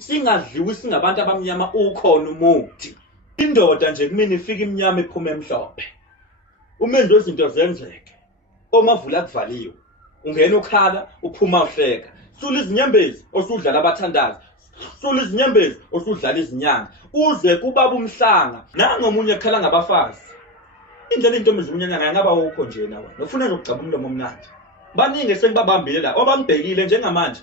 singadliwi singabantu abamnyama ukhona umuthi. Indoda nje kumina ifika imnyama iphuma emhlophe. Umenzo izinto zenzeke. Omavula kuvaliwe. Ungena ukhala uphuma uhleka. Sula izinyembezi osudlala abathandazi. Sula izinyembezi osudlala izinyanga. Uze kubaba umhlanga. Nangomunye ekhala ngabafazi. Indlela intombi zomnyanya ngaba ukho nje nawe. Ngifuna nokugcaba umlomo omnandi. Baningi sengibabambile la. Obangibhekile njengamanje.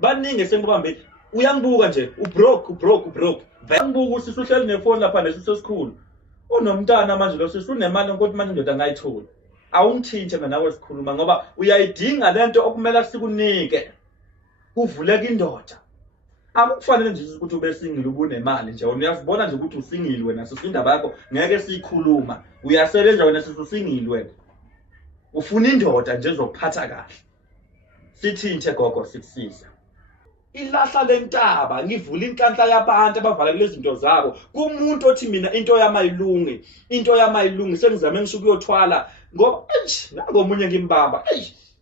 Baningi sengibabambile. Uyangibuka nje ubroke. Bayangibuka usisi uhleli nefoni lapha nesesikhulu. Unomntana manje lo sisi unemali enkothi manje indoda ngayithola. Awungithinje mina nawe sikhuluma ngoba uyayidinga lento okumele sikunike. Kuvuleka indoda. Akufanele nje ukuthi ube single ubunemali nje. Uyazibona nje ukuthi usingile wena sisindaba yakho ngeke sikhuluma. Uyasebenza wena sisingile wena. Ufuna indoda nje ezokuphatha kahle. Sithinthe gogo sikusiza. Ilahla lentaba ngivula inhlanhla yabantu abavala kulezi zinto zabo. Kumuntu othi mina into yamayilungi sengizame ngisho ukuyothwala ngoba nangomunye ngimbamba.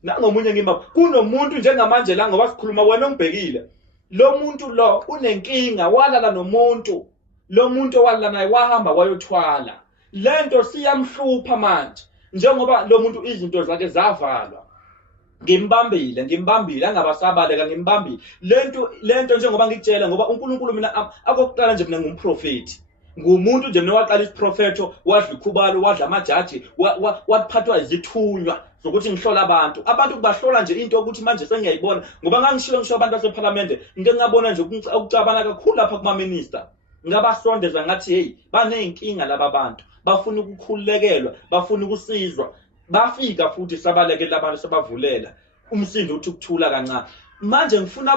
Nangomunye ngimbamba. Kunomuntu njengamanje la ngoba sikhuluma wena ongibhekile. Lo muntu lo unenkinga walala nomuntu. Lo muntu owalala naye wahamba wayothwala. Lento siyamhlupha manje. Njengoba lo muntu izinto zakhe zavalwa. Ngimbambile angabasabaleka ngimbambile. Lento njengoba ngikutshela ngoba uNkulunkulu mina akokuqala nje mina ngumprofeti. Ngumuntu nje mina waqala isiprofeto, wadla ikhubalo, wadla amajaji, waphathwa izithunywa zokuthi ngihlola abantu. Abantu kubahlola nje into ukuthi manje sengiyayibona ngoba ngangishilo ngisho abantu baseParliament into engabona nje ukucabana kakhulu lapha kuma minister. Ngabasondeza ngathi hey baneyinkinga laba abantu. Bafuna ukukhululekelwa, bafuna ukusizwa. Bafika futhi sabalekela abantu sabavulela umsindo uthi ukuthula kancane. Manje ngifuna